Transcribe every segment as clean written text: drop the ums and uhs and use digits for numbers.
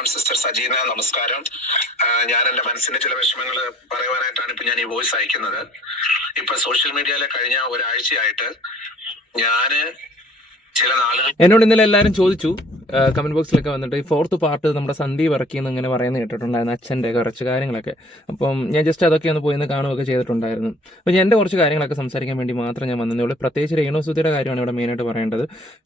നമസ്കാരം സിസ്റ്റർ സജീന, നമസ്കാരം. ഞാൻ എൻ്റെ മനസ്സിന്റെ ചില വിഷമങ്ങൾ പറയുവാനായിട്ടാണ് ഇപ്പൊ ഞാൻ ഈ വോയിസ് അയക്കുന്നത്. ഇപ്പൊ സോഷ്യൽ മീഡിയയിലെ കഴിഞ്ഞ ഒരാഴ്ചയായിട്ട് ഞാന് ചില നാളുകൾ എന്നോട് ഇന്നലെ എല്ലാവരും ചോദിച്ചു കമന്റ് ബോക്സിലൊക്കെ വന്നിട്ട് ഈ 4th പാർട്ട് നമ്മുടെ സന്ദീപ് ഇറക്കിയെന്ന് ഇങ്ങനെ പറയുന്നത് കേട്ടിട്ടുണ്ടായിരുന്നു, അച്ഛൻ്റെ കുറച്ച് കാര്യങ്ങളൊക്കെ. അപ്പം ഞാൻ ജസ്റ്റ് അതൊക്കെ ഒന്ന് പോയി കാണുകയൊക്കെ ചെയ്തിട്ടുണ്ടായിരുന്നു. അപ്പോൾ ഞാൻ എൻ്റെ കുറച്ച് കാര്യങ്ങളൊക്കെ സംസാരിക്കാൻ വേണ്ടി മാത്രം ഞാൻ വന്നതേ ഉള്ളൂ. പ്രത്യേകിച്ച് രേണുസുതിയുടെ കാര്യമാണ് ഇവിടെ മെയിനായിട്ട് പറയേണ്ടത്.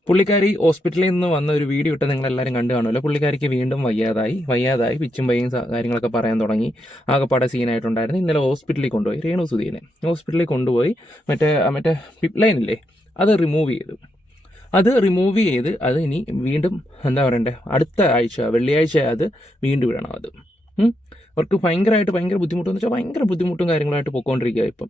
പുള്ളിക്കാരി ഹോസ്പിറ്റലിൽ നിന്ന് വന്ന ഒരു വീഡിയോ ഇട്ട് നിങ്ങളെല്ലാവരും കണ്ടു കാണുമല്ലോ. പുള്ളിക്കാരിക്ക് വീണ്ടും വയ്യാതായി പിച്ചും പയ്യും കാര്യങ്ങളൊക്കെ പറയാൻ തുടങ്ങി. ആകെപ്പാടെ സീനായിട്ടുണ്ടായിരുന്നു. ഇന്നലെ ഹോസ്പിറ്റലിൽ കൊണ്ടുപോയി, രേണുസുതിയെ ഹോസ്പിറ്റലിൽ കൊണ്ടുപോയി മറ്റേ പിപ്പ് ലൈനില്ലേ അത് റിമൂവ് ചെയ്ത് അത് ഇനി വീണ്ടും എന്താ പറയണ്ടേ, അടുത്ത ആഴ്ച വെള്ളിയാഴ്ച അത് വീണ്ടും ഇടണം. അത് അവർക്ക് ഭയങ്കര ബുദ്ധിമുട്ടെന്ന് വെച്ചാൽ ഭയങ്കര ബുദ്ധിമുട്ടും കാര്യങ്ങളായിട്ട് പോയിക്കൊണ്ടിരിക്കുക ഇപ്പം.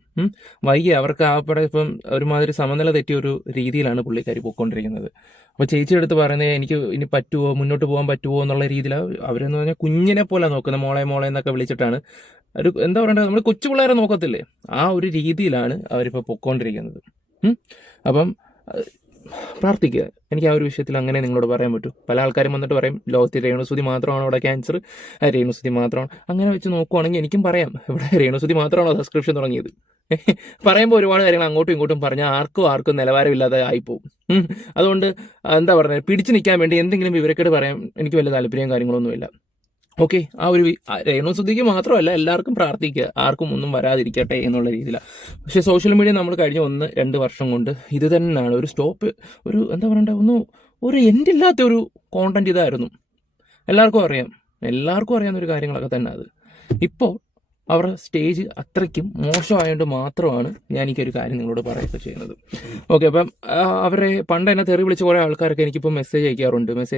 വൈകി അവർക്ക് ആപ്പടെ ഇപ്പം ഒരുമാതിരി സമനില തെറ്റിയ ഒരു രീതിയിലാണ് പുള്ളിക്കാരി പോയിക്കൊണ്ടിരിക്കുന്നത്. അപ്പോൾ ചേച്ചി എടുത്ത് പറയുന്നത് എനിക്ക് ഇനി പറ്റുമോ, മുന്നോട്ട് പോകാൻ പറ്റുമോ എന്നുള്ള രീതിയിൽ അവരെന്ന് പറഞ്ഞാൽ കുഞ്ഞിനെ പോലെ നോക്കുന്നത്, മോളെ എന്നൊക്കെ വിളിച്ചിട്ടാണ്. ഒരു എന്താ പറയണ്ടത്, നമ്മൾ കൊച്ചു പിള്ളേരെ നോക്കത്തില്ലേ, ആ ഒരു രീതിയിലാണ് അവരിപ്പോൾ പൊയ്ക്കൊണ്ടിരിക്കുന്നത്. അപ്പം പ്രാർത്ഥിക്കുക. എനിക്ക് ആ ഒരു വിഷയത്തിൽ അങ്ങനെ നിങ്ങളോട് പറയാൻ പറ്റൂ. പല ആൾക്കാരും വന്നിട്ട് പറയും ലോകത്തിൽ രേണുസുതി മാത്രമാണ് ഇവിടെ ക്യാൻസർ, രേണുസുതി മാത്രമാണ്. അങ്ങനെ വെച്ച് നോക്കുവാണെങ്കിൽ എനിക്കും പറയാം ഇവിടെ രേണുസുതി മാത്രമാണോ സബ്സ്ക്രിപ്ഷൻ തുടങ്ങിയത്. പറയുമ്പോൾ ഒരുപാട് കാര്യങ്ങൾ അങ്ങോട്ടും ഇങ്ങോട്ടും പറഞ്ഞാൽ ആർക്കും നിലവാരമില്ലാതെ ആയിപ്പോവും. അതുകൊണ്ട് എന്താ പറയുക, പിടിച്ചു നിൽക്കാൻ വേണ്ടി എന്തെങ്കിലും വിവരക്കേട് പറയാൻ എനിക്ക് വലിയ താല്പര്യവും കാര്യങ്ങളൊന്നുമില്ല. ഓക്കെ, ആ ഒരു രേണുസുതിക്ക് മാത്രമല്ല എല്ലാവർക്കും പ്രാർത്ഥിക്കുക, ആർക്കും ഒന്നും വരാതിരിക്കട്ടെ എന്നുള്ള രീതിയിലാണ്. പക്ഷേ സോഷ്യൽ മീഡിയ നമ്മൾ കഴിഞ്ഞ 1-2 വർഷം കൊണ്ട് ഇത് തന്നെയാണ് ഒരു സ്റ്റോപ്പ്, ഒരു എന്താ പറയണ്ടേ, ഒരു എൻഡില്ലാത്ത ഒരു കോണ്ടന്റ് ഇതായിരുന്നു. എല്ലാവർക്കും അറിയാവുന്ന ഒരു കാര്യങ്ങളൊക്കെ തന്നെ അത്. ഇപ്പോൾ അവരുടെ സ്റ്റേജ് അത്രയ്ക്കും മോശമായതുകൊണ്ട് മാത്രമാണ് ഞാൻ എനിക്കൊരു കാര്യം നിങ്ങളോട് പറയുക ചെയ്യുന്നത്. ഓക്കെ, അപ്പം അവരെ പണ്ട് എന്നെ തെറി വിളിച്ച കുറേ ആൾക്കാരൊക്കെ എനിക്കിപ്പോൾ മെസ്സേജ്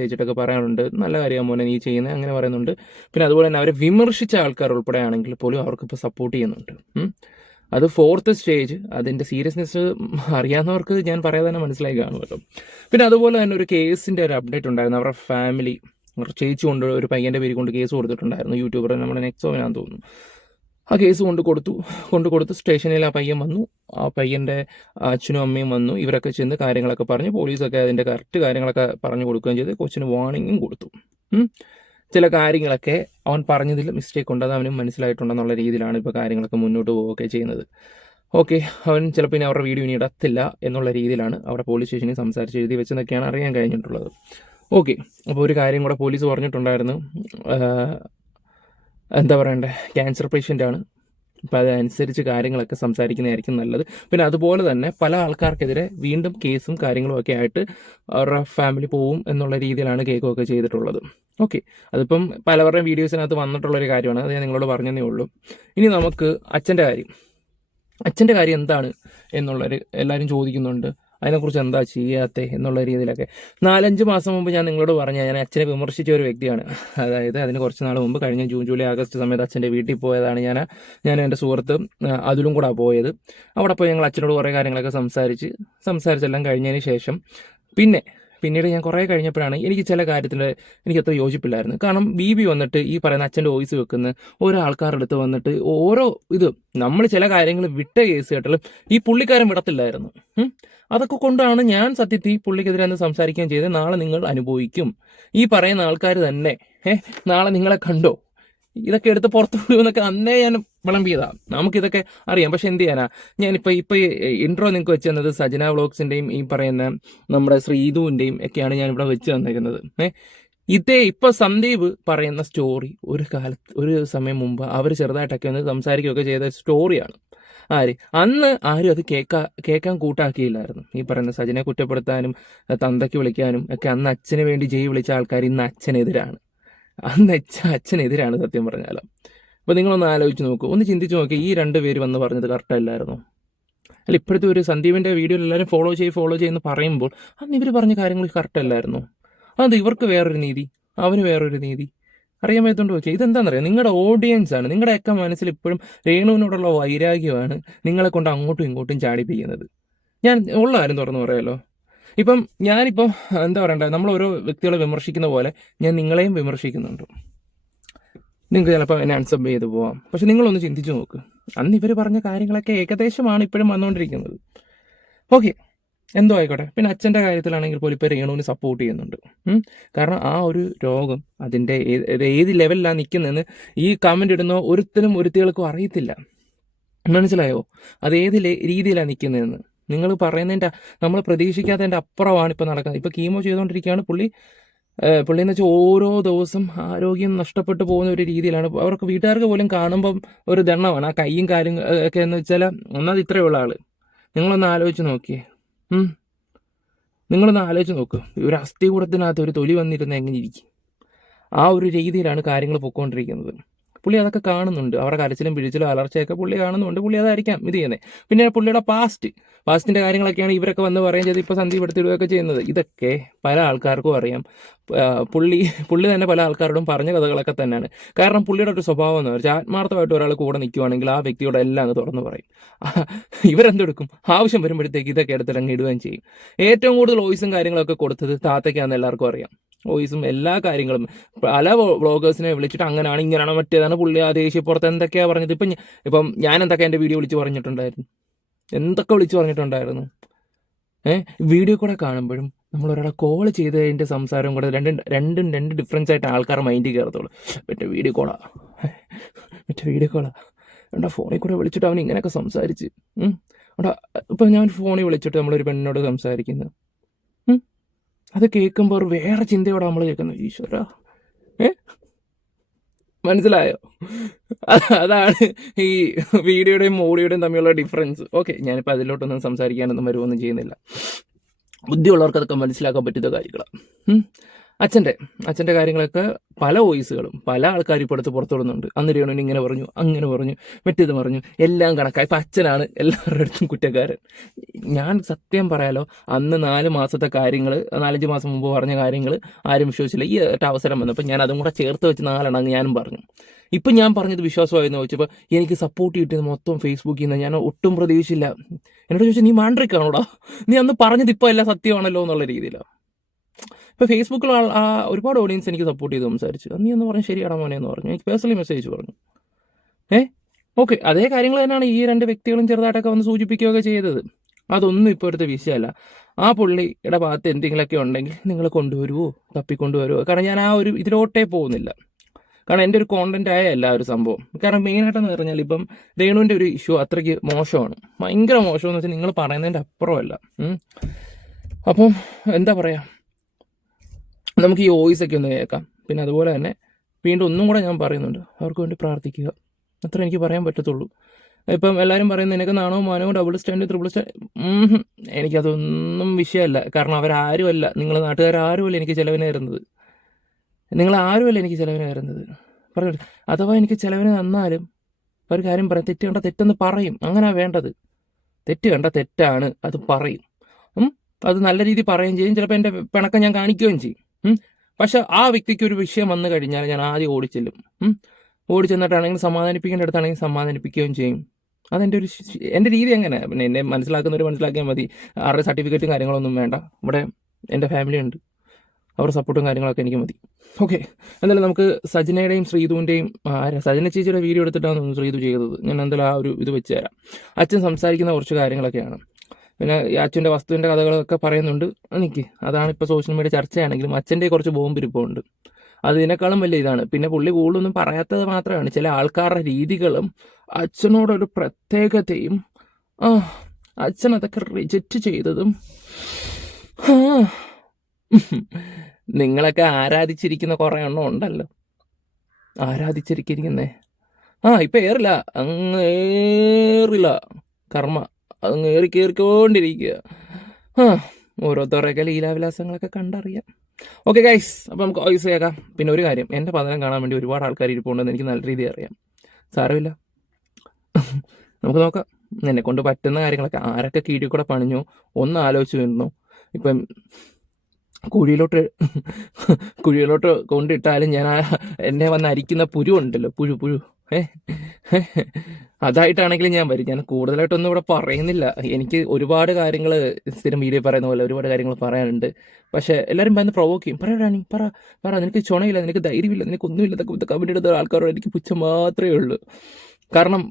അയച്ചിട്ടൊക്കെ പറയാറുണ്ട്, നല്ല കാര്യം മോനെ നീ ചെയ്യുന്നത്, അങ്ങനെ പറയുന്നുണ്ട്. പിന്നെ അതുപോലെ തന്നെ അവരെ വിമർശിച്ച ആൾക്കാർ ഉൾപ്പെടെ ആണെങ്കിൽ പോലും അവർക്കിപ്പോൾ സപ്പോർട്ട് ചെയ്യുന്നുണ്ട്. അത് 4th സ്റ്റേജ്, അതിൻ്റെ സീരിയസ്നെസ് അറിയാവുന്നവർക്ക് ഞാൻ പറയാതെ തന്നെ മനസ്സിലായി കാണുമല്ലോ. പിന്നെ അതുപോലെ തന്നെ ഒരു കേസിൻ്റെ ഒരു അപ്ഡേറ്റ് ഉണ്ടായിരുന്നു. അവരുടെ ഫാമിലി ചേച്ചി കൊണ്ട് ഒരു പയ്യൻ്റെ പേര് കൊണ്ട് കേസ് കൊടുത്തിട്ടുണ്ടായിരുന്നു. യൂട്യൂബർ നമ്മുടെ നെക്സോവിനാന്ന് തോന്നുന്നു. ആ കേസ് കൊണ്ട് കൊടുത്ത് സ്റ്റേഷനിൽ ആ പയ്യൻ വന്നു. ആ പയ്യൻ്റെ അച്ഛനും അമ്മയും വന്നു. ഇവരൊക്കെ ചെന്ന് കാര്യങ്ങളൊക്കെ പറഞ്ഞ് പോലീസൊക്കെ അതിൻ്റെ കറക്റ്റ് കാര്യങ്ങളൊക്കെ പറഞ്ഞു കൊടുക്കുകയും ചെയ്ത് കൊച്ചിന് വാർണിങ്ങും കൊടുത്തു. ചില കാര്യങ്ങളൊക്കെ അവൻ പറഞ്ഞതിൽ മിസ്റ്റേക്ക് ഉണ്ട്, അത് അവനും മനസ്സിലായിട്ടുണ്ടെന്നുള്ള രീതിയിലാണ് ഇപ്പോൾ കാര്യങ്ങളൊക്കെ മുന്നോട്ട് പോവുകയൊക്കെ ചെയ്യുന്നത്. ഓക്കെ, അവൻ ചിലപ്പോൾ ഇനി അവരുടെ വീഡിയോ ഇനി ഇടത്തില്ല എന്നുള്ള രീതിയിലാണ് അവിടെ പോലീസ് സ്റ്റേഷനിൽ സംസാരിച്ച് എഴുതി വെച്ചെന്നൊക്കെയാണ് അറിയാൻ കഴിഞ്ഞിട്ടുള്ളത്. ഓക്കെ, അപ്പോൾ ഒരു കാര്യം കൂടെ പോലീസ് പറഞ്ഞിട്ടുണ്ടായിരുന്നു, എന്താ പറയണ്ടേ, ക്യാൻസർ പേഷ്യൻ്റാണ്. അപ്പോൾ അതനുസരിച്ച് കാര്യങ്ങളൊക്കെ സംസാരിക്കുന്നതായിരിക്കും നല്ലത്. പിന്നെ അതുപോലെ തന്നെ പല ആൾക്കാർക്കെതിരെ വീണ്ടും കേസും കാര്യങ്ങളും ഒക്കെ ആയിട്ട് അവരുടെ ഫാമിലി പോവും എന്നുള്ള രീതിയിലാണ് കേൾക്കുകയൊക്കെ ചെയ്തിട്ടുള്ളത്. ഓക്കെ, അതിപ്പം പലവരുടെയും വീഡിയോസിനകത്ത് വന്നിട്ടുള്ളൊരു കാര്യമാണ്, അത് ഞാൻ നിങ്ങളോട് പറഞ്ഞതേ ഉള്ളൂ. ഇനി നമുക്ക് അച്ഛൻ്റെ കാര്യം എന്താണ് എന്നുള്ളൊരു എല്ലാവരും ചോദിക്കുന്നുണ്ട്. അതിനെക്കുറിച്ച് എന്താ ചെയ്യാത്തേ എന്നുള്ള രീതിയിലൊക്കെ 4-5 മാസം മുമ്പ് ഞാൻ നിങ്ങളോട് പറഞ്ഞ ഞാൻ അച്ഛനെ വിമർശിച്ച ഒരു വ്യക്തിയാണ്. അതായത് അതിന് കുറച്ച് നാൾ മുമ്പ് കഴിഞ്ഞ ജൂൺ ജൂലൈ ആഗസ്റ്റ് സമയത്ത് അച്ഛൻ്റെ വീട്ടിൽ പോയതാണ് ഞാൻ എൻ്റെ സുഹൃത്ത് അതിലും കൂടെ പോയത്. അവിടെ പോയി ഞങ്ങൾ അച്ഛനോട് കുറേ കാര്യങ്ങളൊക്കെ സംസാരിച്ചെല്ലാം കഴിഞ്ഞതിന് ശേഷം പിന്നീട് ഞാൻ കുറേ കഴിഞ്ഞപ്പോഴാണ് എനിക്ക് ചില കാര്യത്തിൽ എനിക്ക് അത്ര യോജിപ്പില്ലായിരുന്നു. കാരണം ബി വന്നിട്ട് ഈ പറയുന്ന അച്ഛൻ്റെ വോയിസ് വെക്കുന്ന ഓരോ ആൾക്കാരുടെ അടുത്ത് വന്നിട്ട് ഓരോ നമ്മൾ ചില കാര്യങ്ങൾ വിട്ട കേസ് കേട്ടാലും ഈ പുള്ളിക്കാരൻ വിടത്തില്ലായിരുന്നു. അതൊക്കെ കൊണ്ടാണ് ഞാൻ സത്യത്തിൽ പുള്ളിക്കെതിരെ അന്ന് സംസാരിക്കുകയും ചെയ്തത്. നാളെ നിങ്ങൾ അനുഭവിക്കും, ഈ പറയുന്ന ആൾക്കാർ തന്നെ നാളെ നിങ്ങളെ കണ്ടോ ഇതൊക്കെ എടുത്ത് പുറത്തു വിടുമെന്നൊക്കെ അന്നേ ഞാൻ വിളമ്പിയതാണ്. നമുക്കിതൊക്കെ അറിയാം. പക്ഷെ എന്ത് ചെയ്യാനാ, ഞാനിപ്പോൾ ഇൻട്രോ നിങ്ങൾക്ക് വെച്ച് തന്നത് സജന വ്ളോഗ്സിൻ്റെയും ഈ പറയുന്ന നമ്മുടെ ശ്രീധുവിൻ്റെയും ഒക്കെയാണ് ഞാനിവിടെ വെച്ച് തന്നേക്കുന്നത്. ഇപ്പോൾ സന്ദീപ് പറയുന്ന സ്റ്റോറി ഒരു സമയം മുമ്പ് അവർ ചെറുതായിട്ടൊക്കെ ഒന്ന് സംസാരിക്കുകയൊക്കെ ചെയ്ത സ്റ്റോറിയാണ്. അന്ന് ആരും അത് കേൾക്കാൻ കൂട്ടാക്കിയില്ലായിരുന്നു. ഈ പറയുന്ന സജനെ കുറ്റപ്പെടുത്താനും തന്തയ്ക്ക് വിളിക്കാനും ഒക്കെ അന്ന് അച്ഛന് വേണ്ടി ജയ് വിളിച്ച ആൾക്കാർ ഇന്ന് അച്ഛനെതിരാണ് സത്യം പറഞ്ഞാലോ. അപ്പോൾ നിങ്ങളൊന്ന് ആലോചിച്ച് നോക്കൂ, ഒന്ന് ചിന്തിച്ച് നോക്കി, ഈ 2 പേര് വന്ന് പറഞ്ഞത് കറക്റ്റല്ലായിരുന്നോ? അല്ല, ഇപ്പോഴത്തെ ഒരു സന്ദീപിൻ്റെ വീഡിയോയിൽ എല്ലാവരും ഫോളോ ചെയ്യുമെന്ന് പറയുമ്പോൾ അന്ന് ഇവർ പറഞ്ഞ കാര്യങ്ങൾ കറക്റ്റല്ലായിരുന്നോ? അത് ഇവർക്ക് വേറൊരു നീതി, അവന് വേറൊരു നീതി, അറിയാൻ പറ്റുകൊണ്ട് നോക്കിയാൽ ഇതെന്താണെന്നറിയാം, നിങ്ങളുടെ ഓഡിയൻസാണ്, നിങ്ങളുടെയൊക്കെ മനസ്സിൽ ഇപ്പോഴും രേണുവിനോടുള്ള വൈരാഗ്യമാണ് നിങ്ങളെ കൊണ്ട് അങ്ങോട്ടും ഇങ്ങോട്ടും ചാടിപ്പിക്കുന്നത്. ഞാൻ ഉള്ള കാര്യം തുറന്നു പറയാമല്ലോ. ഞാനിപ്പോൾ എന്താ പറയണ്ടേ, നമ്മൾ ഓരോ വ്യക്തികളെ വിമർശിക്കുന്ന പോലെ ഞാൻ നിങ്ങളെയും വിമർശിക്കുന്നുണ്ട്. നിങ്ങൾക്ക് ചിലപ്പോൾ എന്നെ അൺസബ് ചെയ്ത് പോവാം. പക്ഷെ നിങ്ങളൊന്ന് ചിന്തിച്ച് നോക്ക്, അന്ന് ഇവർ പറഞ്ഞ കാര്യങ്ങളൊക്കെ ഏകദേശമാണ് ഇപ്പോഴും വന്നുകൊണ്ടിരിക്കുന്നത്. ഓക്കെ, എന്തോ ആയിക്കോട്ടെ. പിന്നെ അച്ഛൻ്റെ കാര്യത്തിലാണെങ്കിൽ പോലും ഇപ്പോൾ രേണുവിന് സപ്പോർട്ട് ചെയ്യുന്നുണ്ട്. കാരണം ആ ഒരു രോഗം അതിൻ്റെ ഏത് ലെവലിലാണ് നിൽക്കുന്നതെന്ന് ഈ കമൻ്റ് ഇടുന്ന ഒരുത്തനും ഒരുത്തികൾക്കും അറിയത്തില്ല. മനസ്സിലായോ? അത് ഏത് രീതിയിലാണ് നിൽക്കുന്നതെന്ന്. നിങ്ങൾ പറയുന്നതിൻ്റെ നമ്മൾ പ്രതീക്ഷിക്കാത്തതിൻ്റെ അപ്പുറമാണ് ഇപ്പോൾ നടക്കുന്നത്. ഇപ്പോൾ കീമോ ചെയ്തുകൊണ്ടിരിക്കുകയാണ് പുള്ളി എന്ന് വെച്ചാൽ ഓരോ ദിവസം ആരോഗ്യം നഷ്ടപ്പെട്ടു പോകുന്ന ഒരു രീതിയിലാണ്. അവർക്ക് വീട്ടുകാർക്ക് പോലും കാണുമ്പം ഒരു ദണ്ണമാണ് ആ കൈയും കാലും ഒക്കെ എന്ന് വെച്ചാൽ. ഒന്നാമത് ഇത്രയുള്ള ആൾ നിങ്ങളൊന്ന് ആലോചിച്ച് നോക്കിയേ. നിങ്ങളൊന്ന് ആലോചിച്ച് നോക്ക്, ഒരു അസ്ഥികൂടത്തിനകത്ത് ഒരു തൊലി വന്നിരുന്ന എങ്ങനെ ഇരിക്കും? ആ ഒരു രീതിയിലാണ് കാര്യങ്ങൾ പൊയ്ക്കൊണ്ടിരിക്കുന്നത്. പുള്ളി അതൊക്കെ കാണുന്നുണ്ട്. അവരുടെ കരച്ചിലും പിഴിച്ചിലും അലർച്ചയൊക്കെ പുള്ളി കാണുന്നുണ്ട്. പുള്ളി അതായിരിക്കാം ഇത് ചെയ്യുന്നത്. പിന്നെ പുള്ളിയുടെ പാസ്റ്റിൻ്റെ കാര്യങ്ങളൊക്കെയാണ് ഇവരൊക്കെ വന്ന് പറയുകയും ചെയ്ത് ഇപ്പോൾ സന്ദീപ് എടുത്തിടുകയൊക്കെ ചെയ്യുന്നത്. ഇതൊക്കെ പല ആൾക്കാർക്കും അറിയാം. പുള്ളി തന്നെ പല ആൾക്കാരോടും പറഞ്ഞ കഥകളൊക്കെ തന്നെയാണ്. കാരണം പുള്ളിയുടെ ഒരു സ്വഭാവം എന്ന് വെച്ചാൽ ആത്മാർത്ഥമായിട്ട് ഒരാൾ കൂടെ നിൽക്കുവാണെങ്കിൽ ആ വ്യക്തിയോട് എല്ലാം അങ്ങ് തുറന്നു പറയും. ഇവരെന്തെടുക്കും, ആവശ്യം വരുമ്പോഴത്തേക്ക് ഇതൊക്കെ എടുത്തിട്ട് അങ്ങ് ഇടുകയും ചെയ്യും. ഏറ്റവും കൂടുതൽ വോയിസും കാര്യങ്ങളൊക്കെ കൊടുത്തത് താത്തയ്ക്കാണെന്ന് എല്ലാവർക്കും അറിയാം. വോയിസും എല്ലാ കാര്യങ്ങളും പല വ്ളോഗേഴ്സിനെ വിളിച്ചിട്ട് അങ്ങനെയാണ് ഇങ്ങനെയാണ് മറ്റേതാണ് പുള്ളി ആ ദേഷ്യപ്പുറത്ത് എന്തൊക്കെയാണ് പറഞ്ഞത്. ഇപ്പം ഞാൻ എന്തൊക്കെ എൻ്റെ വീഡിയോ വിളിച്ച് പറഞ്ഞിട്ടുണ്ടായിരുന്നു, എന്തൊക്കെ വിളിച്ച് പറഞ്ഞിട്ടുണ്ടായിരുന്നു. വീഡിയോ കൂടെ കാണുമ്പോഴും നമ്മൾ ഒരാളെ കോൾ ചെയ്തതിൻ്റെ സംസാരവും കൂടെ രണ്ട് ഡിഫറൻസ് ആയിട്ട് ആൾക്കാരുടെ മൈൻഡിൽ കയറത്തുള്ളൂ. മറ്റേ വീഡിയോ കോളാ എൻ്റെ ഫോണിൽ കൂടെ വിളിച്ചിട്ട് അവൻ ഇങ്ങനെയൊക്കെ സംസാരിച്ച് ഇപ്പം ഞാൻ ഫോണിൽ വിളിച്ചിട്ട് നമ്മളൊരു പെണ്ണിനോട് സംസാരിക്കുന്നത് അത് കേൾക്കുമ്പോൾ വേറെ ചിന്തയോടെ നമ്മൾ കേൾക്കുന്നത്. ഈശ്വര, മനസ്സിലായോ? അതാണ് ഈ വീഡിയോയുടെയും ഓഡിയോയുടെയും തമ്മിലുള്ള ഡിഫറൻസ്. ഓക്കെ, ഞാനിപ്പോൾ അതിലോട്ടൊന്നും സംസാരിക്കാനൊന്നും വരുമൊന്നും ചെയ്യുന്നില്ല. ബുദ്ധിയുള്ളവർക്ക് അതൊക്കെ മനസ്സിലാക്കാൻ പറ്റുന്ന കാര്യങ്ങളാണ്. അച്ഛൻ്റെ കാര്യങ്ങളൊക്കെ പല വോയിസുകളും പല ആൾക്കാർ ഇപ്പോൾ അടുത്ത് പുറത്തുവിടുന്നുണ്ട്. അന്ന് രേണുവിന് ഇങ്ങനെ പറഞ്ഞു, അങ്ങനെ പറഞ്ഞു, മറ്റേത് പറഞ്ഞു, എല്ലാം കണക്കായി. ഇപ്പം അച്ഛനാണ് എല്ലാവരുടെ അടുത്തും കുറ്റക്കാരൻ. ഞാൻ സത്യം പറയാലോ, അന്ന് 4 മാസത്തെ കാര്യങ്ങൾ 4-5 മാസം മുമ്പ് പറഞ്ഞ കാര്യങ്ങൾ ആരും വിശ്വസിച്ചില്ല. ഈ അവസരം വന്നപ്പോൾ ഞാൻ അതും കൂടെ ചേർത്ത് വെച്ച് 4 ഞാനും പറഞ്ഞു. ഇപ്പം ഞാൻ പറഞ്ഞത് വിശ്വാസമായിരുന്നു ചോദിച്ചപ്പോൾ എനിക്ക് സപ്പോർട്ട് കിട്ടിയത് മൊത്തം ഫേസ്ബുക്കിൽ നിന്ന്. ഞാൻ ഒട്ടും പ്രതീക്ഷിച്ചില്ല. എന്നോട് ചോദിച്ചാൽ നീ മാൻഡ്രിക്കാണോടാ, നീ അന്ന് പറഞ്ഞത് ഇപ്പോൾ എല്ലാം സത്യമാണല്ലോ എന്നുള്ള രീതിയിലാണ്. ഇപ്പോൾ ഫേസ്ബുക്കിൽ ഒരുപാട് ഓഡിയൻസ് എനിക്ക് സപ്പോർട്ട് ചെയ്ത് സംസാരിച്ചു. നീ എന്ന് പറഞ്ഞാൽ ശരിയാടാ മോനെ എന്ന് പറഞ്ഞു. എനിക്ക് പേഴ്സണലി മെസ്സേജ് പറഞ്ഞു. ഓക്കെ, അതേ കാര്യങ്ങൾ തന്നെയാണ് ഈ 2 വ്യക്തികളും ചെറുതായിട്ടൊക്കെ വന്ന് സൂചിപ്പിക്കുകയൊക്കെ ചെയ്തത്. അതൊന്നും ഇപ്പോഴത്തെ വിഷയമല്ല. ആ പുള്ളിയുടെ ഭാഗത്ത് എന്തെങ്കിലുമൊക്കെ ഉണ്ടെങ്കിൽ നിങ്ങൾ കൊണ്ടുവരുമോ, തപ്പിക്കൊണ്ടുവരുമോ? കാരണം ഞാൻ ആ ഒരു ഇതിലോട്ടേ പോകുന്നില്ല. കാരണം എൻ്റെ ഒരു കോണ്ടന്റ് ആയല്ല ഒരു സംഭവം. കാരണം മെയിനായിട്ടെന്ന് പറഞ്ഞാൽ ഇപ്പം രേണുവിൻ്റെ ഒരു ഇഷ്യൂ അത്രയ്ക്ക് മോശമാണ്, ഭയങ്കര മോശമെന്ന് വെച്ചാൽ നിങ്ങൾ പറയുന്നതിൻ്റെ അപ്പുറമല്ല. അപ്പം എന്താ പറയുക, നമുക്ക് ഈ വോയിസൊക്കെ ഒന്ന് കേൾക്കാം. പിന്നെ അതുപോലെ തന്നെ വീണ്ടും ഒന്നും കൂടെ ഞാൻ പറയുന്നുണ്ട്, അവർക്ക് വേണ്ടി പ്രാർത്ഥിക്കുക. അത്ര എനിക്ക് പറയാൻ പറ്റത്തുള്ളൂ. ഇപ്പം എല്ലാവരും പറയുന്നത് നിനക്ക് നാണോ മാനോ ഡബിൾ സ്റ്റാൻഡ് ട്രിപ്പിൾ സ്റ്റാൻഡ്, എനിക്കതൊന്നും വിഷയമല്ല. കാരണം അവരാരുമല്ല, നിങ്ങൾ നാട്ടുകാരാരുമല്ല എനിക്ക് ചിലവിന് തരുന്നത്. നിങ്ങളാരുമല്ല എനിക്ക് ചിലവിന് തരുന്നത്. പറഞ്ഞു, അഥവാ എനിക്ക് ചിലവിന് തന്നാലും ഒരു കാര്യം പറയാം, തെറ്റ് കണ്ട തെറ്റെന്ന് പറയും. അങ്ങനെയാണ് വേണ്ടത്. തെറ്റ് കണ്ട തെറ്റാണ്, അത് പറയും. അത് നല്ല രീതിയിൽ പറയുകയും ചെയ്യും. ചിലപ്പോൾ എൻ്റെ പിണക്കം ഞാൻ കാണിക്കുകയും ചെയ്യും. പക്ഷെ ആ വ്യക്തിക്ക് ഒരു വിഷയം വന്നു കഴിഞ്ഞാൽ ഞാൻ ആദ്യം ഓടിച്ചെല്ലും. ഓടിച്ചെന്നിട്ടാണെങ്കിൽ സമാധാനിപ്പിക്കേണ്ട അടുത്താണെങ്കിൽ സമാധാനിപ്പിക്കുകയും ചെയ്യും. എൻ്റെ രീതി അങ്ങനെ. പിന്നെ എന്നെ മനസ്സിലാക്കുന്നവർ മനസ്സിലാക്കിയാൽ മതി. ആരുടെ സർട്ടിഫിക്കറ്റും കാര്യങ്ങളൊന്നും വേണ്ട. ഇവിടെ എൻ്റെ ഫാമിലി ഉണ്ട്, അവരുടെ സപ്പോർട്ടും കാര്യങ്ങളൊക്കെ എനിക്ക് മതി. ഓക്കെ, എന്തായാലും നമുക്ക് സജനയുടെയും ശ്രീതുവിൻ്റെയും സജന ചേച്ചിയുടെ വീഡിയോ എടുത്തിട്ടാണ് ശ്രീതു ചെയ്തത്. ഞാൻ എന്തായാലും ആ ഒരു ഇത് വെച്ച് തരാം. അച്ഛൻ സംസാരിക്കുന്ന കുറച്ച് കാര്യങ്ങളൊക്കെയാണ്. പിന്നെ ഈ അച്ഛൻ്റെ വസ്തുവിൻ്റെ കഥകളൊക്കെ പറയുന്നുണ്ട്. അതാണ് ഇപ്പോൾ സോഷ്യൽ മീഡിയ ചർച്ചയാണെങ്കിലും അച്ഛൻ്റെ കുറച്ച് ബോംബിരിപ്പുണ്ട്. അതിനേക്കാളും വലിയ ഇതാണ്. പിന്നെ പുള്ളി കൂടുതലൊന്നും പറയാത്തത് മാത്രമാണ് ചില ആൾക്കാരുടെ രീതികളും അച്ഛനോടൊരു പ്രത്യേകതയും അച്ഛൻ അതൊക്കെ റിജക്റ്റ് ചെയ്തതും. നിങ്ങളൊക്കെ ആരാധിച്ചിരിക്കുന്ന കുറേ എണ്ണം ഉണ്ടല്ലോ, ആരാധിച്ചിരിക്കുന്നേ. ഇപ്പം ഏറില്ല, അങ്ങ് ഏറില്ല കർമ്മ, അങ്ങ് കയറിക്കൊണ്ടിരിക്കുക. ഓരോരുത്തരുടെയൊക്കെ ലീലാവിലാസങ്ങളൊക്കെ കണ്ടറിയാം. ഓക്കെ ഗൈസ്, അപ്പോൾ നമുക്ക് വോയിസ് കേൾക്കാം. പിന്നെ ഒരു കാര്യം, എൻ്റെ പതനം കാണാൻ വേണ്ടി ഒരുപാട് ആൾക്കാർ ഇരിപ്പുണ്ടെന്ന് എനിക്ക് നല്ല രീതിയിൽ അറിയാം. സാരമില്ല, നമുക്ക് നോക്കാം. എന്നെ കൊണ്ട് പറ്റുന്ന കാര്യങ്ങളൊക്കെ. ആരൊക്കെ കീഴിൽ കൂടെ പണിഞ്ഞു ഒന്ന് ആലോചിച്ച് വരുന്നു. ഇപ്പം കുഴിയിലോട്ട് കൊണ്ടിട്ടാലും ഞാൻ എന്നെ വന്ന് അരിക്കുന്ന പുഴു ഉണ്ടല്ലോ, പുഴു അതായിട്ടാണെങ്കിലും ഞാൻ വരും. ഞാൻ കൂടുതലായിട്ടൊന്നും ഇവിടെ പറയുന്നില്ല. എനിക്ക് ഒരുപാട് കാര്യങ്ങൾ സ്ഥിരം വീഡിയോ പറയുന്ന പോലെ ഒരുപാട് കാര്യങ്ങൾ പറയാനുണ്ട്. പക്ഷേ എല്ലാവരും വന്ന് പ്രൊവോക്ക് ചെയ്യും. പറയടാണി, പറ, നിനക്ക് ചുണയില്ല, നിനക്ക് ധൈര്യമില്ല, നിനക്കൊന്നുമില്ല, ഇതൊക്കെ കമന്റ് എടുത്ത ആൾക്കാരോട് എനിക്ക് പുച്ഛം മാത്രമേ ഉള്ളൂ. കാരണം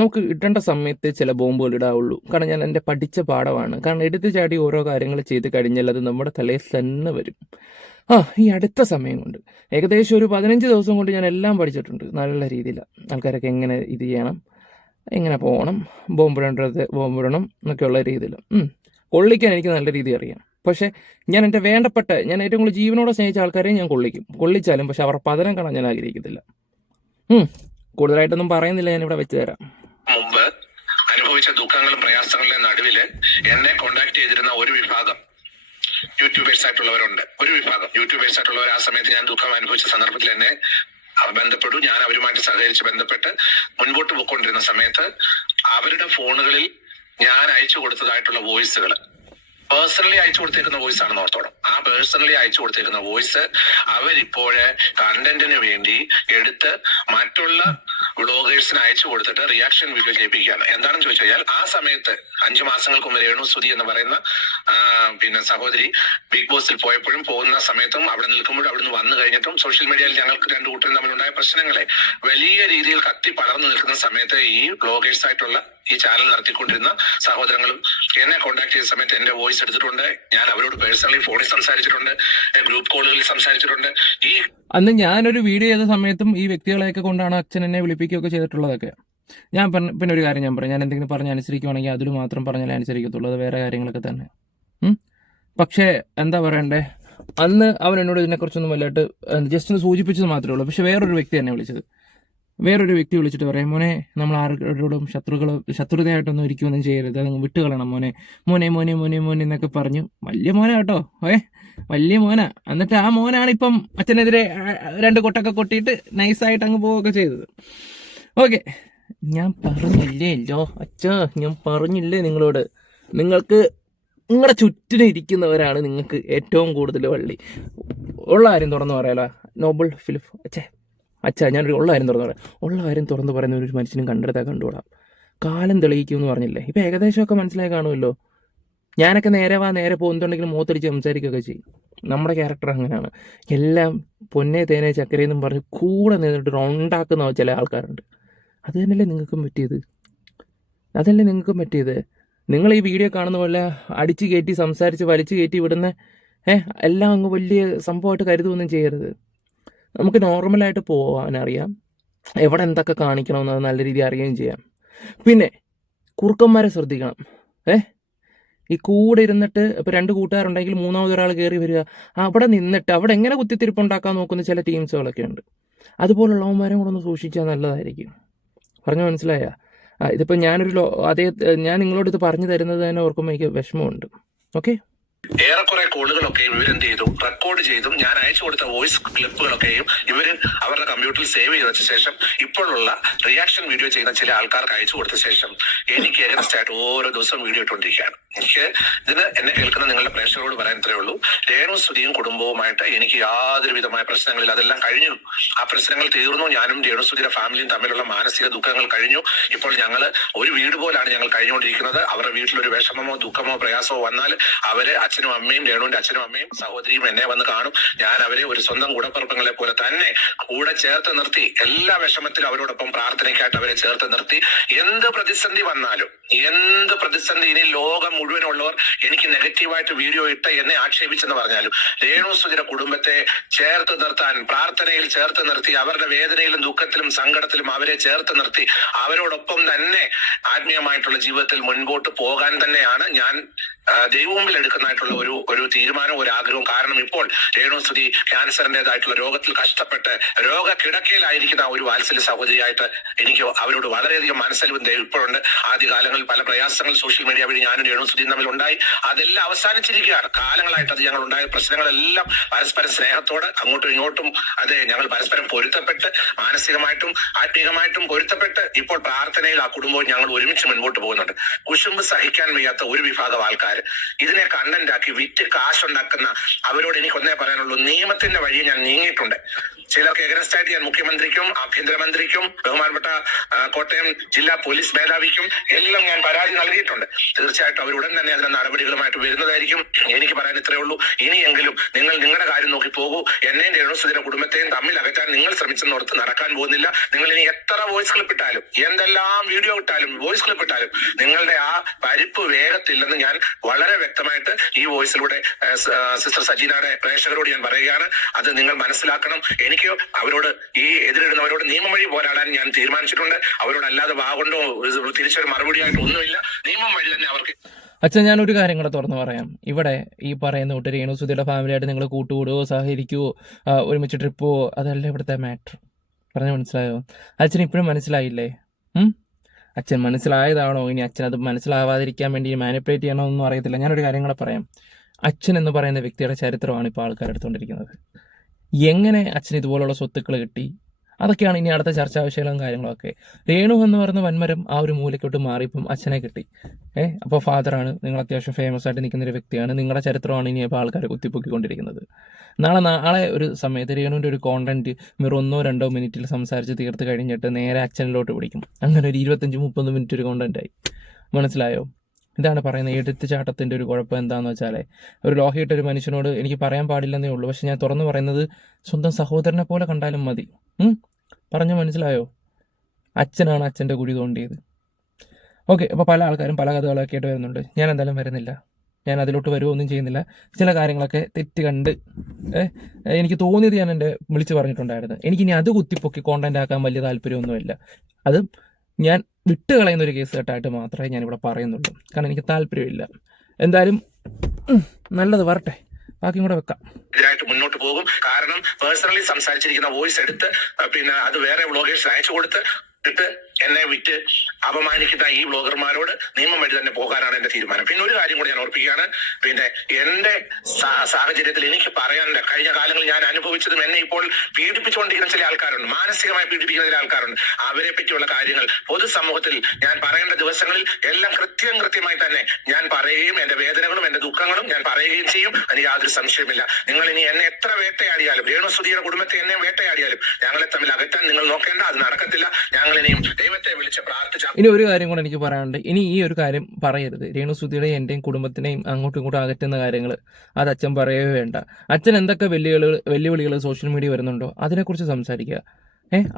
നമുക്ക് ഇടേണ്ട സമയത്ത് ചില ബോംബുകൾ ഇടാവുള്ളൂ. കാരണം ഞാൻ എൻ്റെ പഠിച്ച പാഠമാണ്. കാരണം എടുത്തു ചാടി ഓരോ കാര്യങ്ങൾ ചെയ്ത് കഴിഞ്ഞാൽ അത് നമ്മുടെ തലയിൽ തന്നെ വരും. ഈ അടുത്ത സമയം കൊണ്ട് ഏകദേശം ഒരു 15 ദിവസം കൊണ്ട് ഞാൻ എല്ലാം പഠിച്ചിട്ടുണ്ട് നല്ല രീതിയിൽ. ആൾക്കാരൊക്കെ എങ്ങനെ ഇത് ചെയ്യണം, എങ്ങനെ പോകണം, ബോംബിടേണ്ടത് ബോംബിടണം എന്നൊക്കെയുള്ള രീതിയിൽ കൊള്ളിക്കാൻ എനിക്ക് നല്ല രീതിയിൽ അറിയാം. പക്ഷേ ഞാൻ എൻ്റെ വേണ്ടപ്പെട്ട, ഞാൻ ഏറ്റവും കൂടുതൽ ജീവനോടെ സ്നേഹിച്ച ആൾക്കാരെയും ഞാൻ കൊള്ളിച്ചാലും പക്ഷെ അവർ പതനം കാണാൻ ഞാൻ ആഗ്രഹിക്കത്തില്ല. കൂടുതലായിട്ടൊന്നും പറയുന്നില്ല, ഞാൻ ഇവിടെ വെച്ച് തരാം. മുമ്പ് അനുഭവിച്ച ദുഃഖങ്ങളും പ്രയാസങ്ങളുടെ നടുവില് എന്നെ കോണ്ടാക്ട് ചെയ്തിരുന്ന ഒരു വിഭാഗം യൂട്യൂബേഴ്സ് ആയിട്ടുള്ളവരുണ്ട്. ഒരു വിഭാഗം യൂട്യൂബേഴ്സ് ആയിട്ടുള്ളവർ ആ സമയത്ത് ഞാൻ ദുഃഖം അനുഭവിച്ച സന്ദർഭത്തിൽ എന്നെ ബന്ധപ്പെട്ടു. ഞാൻ അവരുമായിട്ട് സഹകരിച്ച് ബന്ധപ്പെട്ട് മുൻപോട്ട് പോയിക്കൊണ്ടിരുന്ന സമയത്ത് അവരുടെ ഫോണുകളിൽ ഞാൻ അയച്ചു കൊടുത്തതായിട്ടുള്ള വോയിസുകൾ പേഴ്സണലി അയച്ചു കൊടുത്തേക്കുന്ന വോയിസ് ആണെന്ന് ഓർത്തോണം. ആ പേഴ്സണലി അയച്ചു കൊടുത്തേക്കുന്ന വോയിസ് അവരിപ്പോഴ് കണ്ടന്റിന് വേണ്ടി എടുത്ത് മറ്റുള്ള വ്ളോഗേഴ്സിന് അയച്ചു കൊടുത്തിട്ട് റിയാക്ഷൻ വീഡിയോ ചെയ്യിപ്പിക്കുകയാണ്. എന്താണെന്ന് ചോദിച്ചു കഴിഞ്ഞാൽ ആ സമയത്ത് 5 മാസങ്ങൾക്ക് മുമ്പ് രേണു സുധി എന്ന് പറയുന്ന സഹോദരി ബിഗ് ബോസിൽ പോയപ്പോഴും പോകുന്ന സമയത്തും അവിടെ നിൽക്കുമ്പോഴും അവിടുന്ന് വന്നു കഴിഞ്ഞിട്ടും സോഷ്യൽ മീഡിയയിൽ ഞങ്ങൾക്ക് 2 കൂട്ടരും തമ്മിലുണ്ടായ പ്രശ്നങ്ങളെ വലിയ രീതിയിൽ കത്തി പടർന്നു നിൽക്കുന്ന സമയത്ത് ഈ വ്ളോഗേഴ്സ് ആയിട്ടുള്ള ഈ ചാനൽ നടത്തിക്കൊണ്ടിരുന്ന സഹോദരങ്ങളും എന്നെ കോണ്ടാക്ട് ചെയ്ത സമയത്ത് എന്റെ വോയിസ് എടുത്തിട്ടുണ്ട്. ഞാൻ അവരോട് പേഴ്സണലി ഫോണിൽ സംസാരിച്ചിട്ടുണ്ട്, ഗ്രൂപ്പ് കോളുകളിൽ സംസാരിച്ചിട്ടുണ്ട്. അന്ന് ഞാനൊരു വീഡിയോ ചെയ്ത സമയത്തും ഈ വ്യക്തികളെയൊക്കെ കൊണ്ടാണ് അച്ഛൻ എന്നെ വിളിപ്പിക്കുകയൊക്കെ ചെയ്തിട്ടുള്ളതൊക്കെ. ഞാൻ പിന്നെ ഒരു കാര്യം ഞാൻ പറയാം, ഞാൻ എന്തെങ്കിലും പറഞ്ഞ് അനുസരിക്കുവാണെങ്കിൽ അതിൽ മാത്രം പറഞ്ഞാലേ അനുസരിക്കത്തുള്ളൂ, അത് വേറെ കാര്യങ്ങളൊക്കെ തന്നെ. പക്ഷേ എന്താ പറയണ്ടേ, അന്ന് അവൻ എന്നോട് ഇതിനെക്കുറിച്ചൊന്നും വല്ലായിട്ട് ജസ്റ്റ് ഒന്ന് സൂചിപ്പിച്ചത് മാത്രമേ ഉള്ളൂ. പക്ഷെ വേറൊരു വ്യക്തി എന്നെ വിളിച്ചത്, വേറൊരു വ്യക്തി വിളിച്ചിട്ട് പറയാം, മോനെ നമ്മൾ ആരോടും ശത്രുതയായിട്ടൊന്നും ഇരിക്കുകയൊന്നും ചെയ്യരുത്, അതങ്ങ് വിട്ടുകളയണം മോനെ, മോനെ മോനെ മോനെ മോനെ എന്നൊക്കെ പറഞ്ഞു. വലിയ മോനാ കേട്ടോ, വലിയ മോനാ. എന്നിട്ട് ആ മോനാണ് ഇപ്പം അച്ഛനെതിരെ 2 കൊട്ടൊക്കെ കൊട്ടിയിട്ട് നൈസായിട്ട് അങ്ങ് പോവുകയൊക്കെ ചെയ്തത്. ഓക്കെ, ഞാൻ പറഞ്ഞില്ലേല്ലോ അച്ഛാ, ഞാൻ പറഞ്ഞില്ലേ നിങ്ങളോട്, നിങ്ങൾക്ക് നിങ്ങളുടെ ചുറ്റിനും ഇരിക്കുന്നവരാണ് നിങ്ങൾക്ക് ഏറ്റവും കൂടുതൽ വള്ളി. ഉള്ള കാര്യം തുറന്നു പറയാലോ, നോബൽ ഫിലിപ്പ് അച്ഛാ ഞാനൊരു ഉള്ള കാര്യം തുറന്നു പറയാം. ഉള്ള കാര്യം തുറന്ന് പറയുന്ന ഒരു മനുഷ്യനും കണ്ടെടുത്താൽ കണ്ടുകൂടാം, കാലം തെളിയിക്കുമെന്ന് പറഞ്ഞില്ലേ. ഇപ്പം ഏകദേശമൊക്കെ മനസ്സിലായി കാണുമല്ലോ. ഞാനൊക്കെ നേരെ പോകുന്നുണ്ടെങ്കിലും മൂത്തടിച്ച് സംസാരിക്കുകയൊക്കെ ചെയ്യും. നമ്മുടെ ക്യാരക്ടർ അങ്ങനെയാണ്. എല്ലാം പൊന്നെ തേനെ ചക്കരയെന്നും പറഞ്ഞ് കൂടെ നിന്നിട്ട് ഉണ്ടാക്കുന്ന ചില ആൾക്കാരുണ്ട്. അത് തന്നെയല്ലേ നിങ്ങൾക്കും പറ്റിയത്, അതല്ലേ നിങ്ങൾക്കും പറ്റിയത്. നിങ്ങൾ ഈ വീഡിയോ കാണുന്ന പോലെ അടിച്ച് കയറ്റി സംസാരിച്ച് വലിച്ചു കയറ്റി വിടുന്ന എല്ലാം അങ്ങ് വലിയ സംഭവമായിട്ട് കരുതുകയൊന്നും ചെയ്യരുത്. നമുക്ക് നോർമലായിട്ട് പോകാനറിയാം, എവിടെ എന്തൊക്കെ കാണിക്കണമെന്ന് അത് നല്ല രീതിയിൽ അറിയുകയും ചെയ്യാം. പിന്നെ കുറുക്കന്മാരെ ശ്രദ്ധിക്കണം. ഈ കൂടെ ഇരുന്നിട്ട് ഇപ്പോൾ 2 കൂട്ടുകാരുണ്ടെങ്കിൽ 3ാമത് ഒരാൾ കയറി വരിക, അവിടെ നിന്നിട്ട് അവിടെ എങ്ങനെ കുത്തിത്തിരിപ്പുണ്ടാക്കാൻ നോക്കുന്ന ചില ടീംസുകളൊക്കെ ഉണ്ട്. അതുപോലുള്ളവന്മാരും കൂടെ ഒന്ന് സൂക്ഷിച്ചാൽ നല്ലതായിരിക്കും. പറഞ്ഞു മനസ്സിലായ? ഇതിപ്പോൾ ഞാൻ നിങ്ങളോട് ഇത് പറഞ്ഞു തരുന്നത് തന്നെ ഓർക്കുമ്പോൾ എനിക്ക് വിഷമമുണ്ട്. ഓക്കെ, ഏറെക്കുറെ കോളുകളൊക്കെ ഇവരെന്ത് ചെയ്തു, റെക്കോർഡ് ചെയ്തും ഞാൻ അയച്ചു കൊടുത്ത വോയിസ് ക്ലിപ്പുകളൊക്കെയും ഇവര് അവരുടെ കമ്പ്യൂട്ടറിൽ സേവ് ചെയ്ത് വെച്ച ശേഷം ഇപ്പോഴുള്ള റിയാക്ഷൻ വീഡിയോ ചെയ്യുന്ന ചില ആൾക്കാർക്ക് അയച്ചു കൊടുത്ത ശേഷം എനിക്ക് എഗൻസ്റ്റ് ആയിട്ട് ഓരോ ദിവസവും വീഡിയോ ഇട്ടുകൊണ്ടിരിക്കുകയാണ്. എനിക്ക് എന്നെ കേൾക്കുന്ന നിങ്ങളുടെ പ്രേക്ഷകരോട് പറയാൻ ഇത്രയേ ഉള്ളൂ, രേണു സുധിയും കുടുംബവുമായിട്ട് എനിക്ക് യാതൊരു വിധമായ പ്രശ്നങ്ങളില്ല. അതെല്ലാം കഴിഞ്ഞു, ആ പ്രശ്നങ്ങൾ തീർന്നു. ഞാനും രേണു സുധിയുടെ ഫാമിലിയും തമ്മിലുള്ള മാനസിക ദുഃഖങ്ങൾ കഴിഞ്ഞു. ഇപ്പോൾ ഞങ്ങൾ ഒരു വീട് പോലാണ് ഞങ്ങൾ കഴിഞ്ഞുകൊണ്ടിരിക്കുന്നത്. അവരുടെ വീട്ടിലൊരു വിഷമമോ ദുഃഖമോ പ്രയാസമോ വന്നാൽ അവര് അച്ഛനും അമ്മയും, രേണുവിന്റെ അച്ഛനും അമ്മയും സഹോദരിയും എന്നെ വന്ന് കാണും. ഞാൻ അവരെ ഒരു സ്വന്തം കൂടപ്പിറപ്പുകളെ പോലെ തന്നെ കൂടെ ചേർത്ത് നിർത്തി, എല്ലാ വിഷമത്തിലും അവരോടൊപ്പം പ്രാർത്ഥനയ്ക്കായിട്ട് അവരെ ചേർത്ത് നിർത്തി. എന്ത് പ്രതിസന്ധി വന്നാലും, എന്ത് പ്രതിസന്ധി, ഇനി ലോകം മുഴുവനുള്ളവർ എനിക്ക് നെഗറ്റീവായിട്ട് വീഡിയോ ഇട്ട് എന്നെ ആക്ഷേപിച്ചെന്ന് പറഞ്ഞാലും രേണു സുധിയുടെ കുടുംബത്തെ ചേർത്ത് നിർത്താൻ, പ്രാർത്ഥനയിൽ ചേർത്ത് നിർത്തി, അവരുടെ വേദനയിലും ദുഃഖത്തിലും സങ്കടത്തിലും അവരെ ചേർത്ത് നിർത്തി അവരോടൊപ്പം തന്നെ ആത്മീയമായിട്ടുള്ള ജീവിതത്തിൽ മുൻപോട്ട് പോകാൻ തന്നെയാണ് ഞാൻ ദൈവമുമ്പിൽ എടുക്കുന്നതായിട്ടുള്ള ഒരു തീരുമാനവും ഒരു ആഗ്രഹവും. കാരണം ഇപ്പോൾ രേണു സുധി ക്യാൻസറിൻ്റെതായിട്ടുള്ള രോഗത്തിൽ കഷ്ടപ്പെട്ട് രോഗക്കിടക്കയിലായിരിക്കുന്ന ഒരു വാത്സല്യ സഹോദരിയായിട്ട് എനിക്ക് അവരോട് വളരെയധികം മനസ്സലിവും ഇപ്പോഴുണ്ട്. ആദ്യകാലങ്ങളിൽ പല പ്രയാസങ്ങൾ സോഷ്യൽ മീഡിയ വഴി ഞാനും രേണു സുധിയും തമ്മിൽ ഉണ്ടായി. അതെല്ലാം അവസാനിച്ചിരിക്കുകയാണ്. കാലങ്ങളായിട്ട് അത് ഞങ്ങൾ ഉണ്ടായ പ്രശ്നങ്ങളെല്ലാം പരസ്പരം സ്നേഹത്തോടെ അങ്ങോട്ടും ഇങ്ങോട്ടും ഞങ്ങൾ പരസ്പരം പൊരുത്തപ്പെട്ട്, മാനസികമായിട്ടും ആത്മീയമായിട്ടും പൊരുത്തപ്പെട്ട് ഇപ്പോൾ പ്രാർത്ഥനയിൽ ആ കുടുംബവും ഞങ്ങൾ ഒരുമിച്ച് മുൻപോട്ട് പോകുന്നുണ്ട്. കുശുമ്പ് സഹിക്കാൻ വയ്യാത്ത ഒരു വിഭാഗം ആൾക്കാർ ആൾക്കാർ ഇതിനെ കണ്ടന്റ് ആക്കി വിറ്റ് കാശുണ്ടാക്കുന്ന അവരോട് എനിക്ക് ഒന്നേ പറയാനുള്ളൂ, നിയമത്തിന്റെ വഴി ഞാൻ നീങ്ങിയിട്ടുണ്ട്. ചിലർക്ക് എഗനസ്റ്റ് ആയിട്ട് ഞാൻ മുഖ്യമന്ത്രിക്കും ആഭ്യന്തരമന്ത്രിക്കും ബഹുമാനപ്പെട്ട കോട്ടയം ജില്ലാ പോലീസ് മേധാവിക്കും എല്ലാം ഞാൻ പരാതി നൽകിയിട്ടുണ്ട്. തീർച്ചയായിട്ടും അവർ ഉടൻ തന്നെ അതിന്റെ നടപടികളുമായിട്ട് വരുന്നതായിരിക്കും. എനിക്ക് പറയാൻ ഇത്രയേ ഉള്ളൂ, ഇനിയെങ്കിലും നിങ്ങൾ നിങ്ങളുടെ കാര്യം നോക്കി പോകൂ. എന്നെയും രേണുസുധിയുടെ കുടുംബത്തെയും തമ്മിൽ അകറ്റാൻ നിങ്ങൾ ശ്രമിച്ചെന്നോർത്ത് നടക്കാൻ പോകുന്നില്ല. നിങ്ങൾ ഇനി എത്ര വോയിസ് ക്ലിപ്പ് ഇട്ടാലും എന്തെല്ലാം വീഡിയോ ഇട്ടാലും വോയിസ് ക്ലിപ്പ് ഇട്ടാലും നിങ്ങളുടെ ആ പരിപ്പ് വേഗത്തില്ലെന്ന് ഞാൻ വളരെ വ്യക്തമായിട്ട് ഈ വോയിസിലൂടെ സിസ്റ്റർ സജീനയുടെ പ്രേക്ഷകരോട് ഞാൻ പറയുകയാണ്. അത് നിങ്ങൾ മനസ്സിലാക്കണം. എനിക്ക് അവരോട് ഈ എതിരിടുന്നവരോട് നിയമം വഴി പോരാടാൻ ഞാൻ തീരുമാനിച്ചിട്ടുണ്ട്. അവരോട് അല്ലാതെ വാഗൊണ്ടോ തിരിച്ചൊരു മറുപടിയായിട്ട് ഒന്നുമില്ല. നിയമം വഴി തന്നെ അവർക്ക്. അച്ഛൻ, ഞാനൊരു കാര്യം കൂടെ തുറന്നു പറയാം. ഇവിടെ ഈ പറയുന്ന കൂട്ട് രേണുസുധിയുടെ ഫാമിലിയായിട്ട് നിങ്ങൾ കൂട്ടുകൂടുവോ സഹകരിക്കുവോ ഒരുമിച്ച് ട്രിപ്പ് പോവോ അതല്ല ഇവിടുത്തെ മാറ്റർ. പറഞ്ഞ മനസ്സിലായോ? അച്ഛൻ ഇപ്പോഴും മനസ്സിലായില്ലേ? അച്ഛൻ മനസ്സിലായതാണോ? ഇനി അച്ഛൻ അത് മനസ്സിലാവാതിരിക്കാൻ വേണ്ടി മാനിപ്പുലേറ്റ് ചെയ്യണമെന്നൊന്നും അറിയത്തില്ല. ഞാനൊരു കാര്യം കൂടെ പറയാം. അച്ഛൻ എന്ന് പറയുന്ന വ്യക്തിയുടെ ചരിത്രമാണ് ഇപ്പോൾ ആൾക്കാർ എടുത്തുകൊണ്ടിരിക്കുന്നത്. എങ്ങനെ അച്ഛൻ ഇതുപോലുള്ള സ്വത്തുക്കൾ കിട്ടി, അതൊക്കെയാണ് ഇനി അടുത്ത ചർച്ചാ വിഷയങ്ങളും കാര്യങ്ങളൊക്കെ. രേണു എന്ന് പറയുന്ന വൻമരം ആ ഒരു മൂലയ്ക്കോട്ട് മാറിയപ്പം അച്ഛനെ കിട്ടി. അപ്പോൾ ഫാദറാണ്, നിങ്ങൾ അത്യാവശ്യം ഫേമസ് ആയിട്ട് നിൽക്കുന്ന ഒരു വ്യക്തിയാണ്, നിങ്ങളുടെ ചരിത്രമാണ് ഇനി ഇപ്പോൾ ആൾക്കാർ കുത്തിപ്പൊക്കിക്കൊണ്ടിരിക്കുന്നത്. നാളെ ഒരു സമയത്ത് രേണുവിൻ്റെ ഒരു കോണ്ടന്റ് വെറും 1-2 മിനിറ്റിൽ സംസാരിച്ച് തീർത്ത് കഴിഞ്ഞിട്ട് നേരെ അച്ഛനിലോട്ട് പിടിക്കും. അങ്ങനെ ഒരു 25-30 മിനിറ്റ് ഒരു കോണ്ടന്റായി. മനസ്സിലായോ? ഇതാണ് പറയുന്നത്. എടുത്തുചാട്ടത്തിൻ്റെ ഒരു കുഴപ്പം എന്താണെന്ന് വെച്ചാൽ, ഒരു ലോഹയിട്ടൊരു മനുഷ്യനോട് എനിക്ക് പറയാൻ പാടില്ലെന്നേ ഉള്ളൂ, പക്ഷെ ഞാൻ തുറന്നു പറയുന്നത് സ്വന്തം സഹോദരനെ പോലെ കണ്ടാലും മതി. പറഞ്ഞു മനസ്സിലായോ? അച്ഛനാണ് അച്ഛൻ്റെ കുഴി തോണ്ടിയത്. ഓക്കെ, അപ്പോൾ പല ആൾക്കാരും പല കഥകളൊക്കെ ആയിട്ട് വരുന്നുണ്ട്. ഞാൻ എന്തായാലും വരുന്നില്ല, ഞാൻ അതിലോട്ട് വരുമൊന്നും ചെയ്യുന്നില്ല. ചില കാര്യങ്ങളൊക്കെ തെറ്റ് കണ്ട് എനിക്ക് തോന്നിയത് ഞാൻ എൻ്റെ വിളിച്ച് പറഞ്ഞിട്ടുണ്ടായിരുന്നു. എനിക്കിനി അത് കുത്തിപ്പൊക്കി കോണ്ടന്റ് ആക്കാൻ വലിയ താല്പര്യമൊന്നുമില്ല. അത് ഞാൻ വിട്ടുകളയുന്ന ഒരു കേസ് കേട്ടായിട്ട് മാത്രമേ ഞാനിവിടെ പറയുന്നുള്ളൂ. കാരണം എനിക്ക് താല്പര്യമില്ല. എന്തായാലും നല്ലത് വരട്ടെ, ബാക്കിയും കൂടെ വെക്കാം. ഇതിനായിട്ട് മുന്നോട്ട് പോകും. കാരണം പേഴ്സണലി സംസാരിച്ചിരിക്കുന്ന വോയിസ് എടുത്ത് പിന്നെ അത് വേറെ വ്ളോഗേഴ്സ് അയച്ചു കൊടുത്ത് എന്നെ വിറ്റ് അപമാനിക്കുന്ന ഈ വ്ളോഗർമാരോട് നിയമം വഴി തന്നെ പോകാനാണ് എന്റെ തീരുമാനം. പിന്നെ ഒരു കാര്യം കൂടി ഞാൻ ഓർപ്പിക്കുകയാണ്. പിന്നെ എന്റെ സാഹചര്യത്തിൽ എനിക്ക് പറയാനില്ല. കഴിഞ്ഞ കാലങ്ങളിൽ ഞാൻ അനുഭവിച്ചതും എന്നെ ഇപ്പോൾ പീഡിപ്പിച്ചുകൊണ്ടിരിക്കുന്ന ചില ആൾക്കാരുണ്ട്, മാനസികമായി പീഡിപ്പിക്കുന്ന ചില ആൾക്കാരുണ്ട്. അവരെ പറ്റിയുള്ള കാര്യങ്ങൾ പൊതുസമൂഹത്തിൽ ഞാൻ പറയേണ്ട ദിവസങ്ങളിൽ എല്ലാം കൃത്യമായി തന്നെ ഞാൻ പറയുകയും എന്റെ വേദനകളും എന്റെ ദുഃഖങ്ങളും ഞാൻ പറയുകയും ചെയ്യും. അതിന് യാതൊരു സംശയമില്ല. നിങ്ങൾ ഇനി എന്നെ എത്ര വേട്ടയാടിയാലും, രേണുസുധിയുടെ കുടുംബത്തെ എന്നെ വേട്ടയാടിയാലും ഞങ്ങളെ തമ്മിൽ അകറ്റാൻ നിങ്ങൾ നോക്കേണ്ട. അത് നടക്കത്തില്ല. ഞങ്ങൾ ഇനിയും ദൈവത്തെ വിളിച്ച് പ്രാർത്ഥിച്ച. ഇനി ഒരു കാര്യം കൂടെ എനിക്ക് പറയാനുണ്ട്. ഇനി ഈ ഒരു കാര്യം പറയരുത്. രേണുസുധിയുടെയും എന്റെയും കുടുംബത്തിനെയും അങ്ങോട്ടും ഇങ്ങോട്ടും അകറ്റുന്ന കാര്യങ്ങൾ അത് അച്ഛൻ പറയവേ വേണ്ട. അച്ഛൻ എന്തൊക്കെ വെല്ലുവിളികൾ സോഷ്യൽ മീഡിയ വരുന്നുണ്ടോ അതിനെക്കുറിച്ച് സംസാരിക്കുക.